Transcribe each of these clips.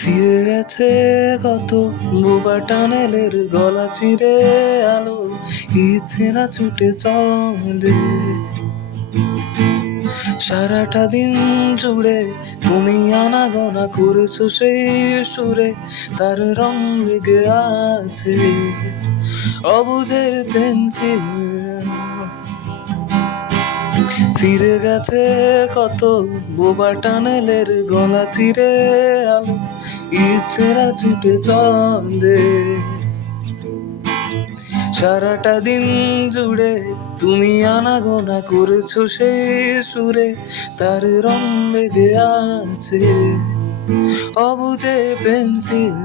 ফিরে গেছে কত বোবা টানেলের গলা চিরে আলো ইচ্ছে না ছুটে চলে। সারাটা দিন জুড়ে তুমি আনাগোনা করেছো সেই সুরে, তার রং লেগে আছে অবুঝের পেন্সিল। ফিরে গেছে কত বোবা টানেলের গলা চিরে আলো ইচ্ছেরা ছুটে চলে। সারাটা দিন জুড়ে তুমি আনাগোনা করেছো সেই সুরে, তার রং লেগে আছে অবুঝে পেন্সিল।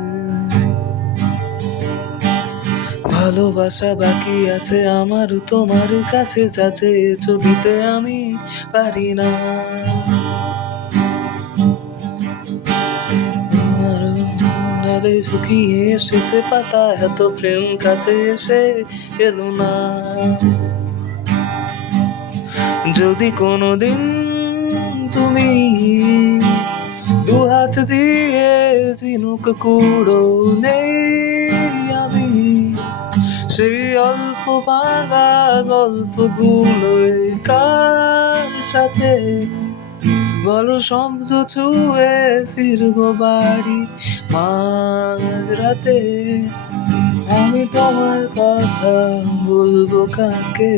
ভালোবাসা বাকি আছে আমার তোমার কাছে, যা চেয়েছো দিতে আমি পারি না। ডালে শুকিয়ে এসেছে পাতা, এত প্রেম কাছে এসে এলো না। যদি কোনোদিন তুমি দুহাত দিয়ে ঝিনুক কুড়ো নেই, আমি সেই অল্প ভাঙা গল্পগুলোই কার সাথে বলো শব্দ ছুঁয়ে ফিরবো বাড়ি মাঝ রাতে। আমি তোমার কথা বলবো কাকে?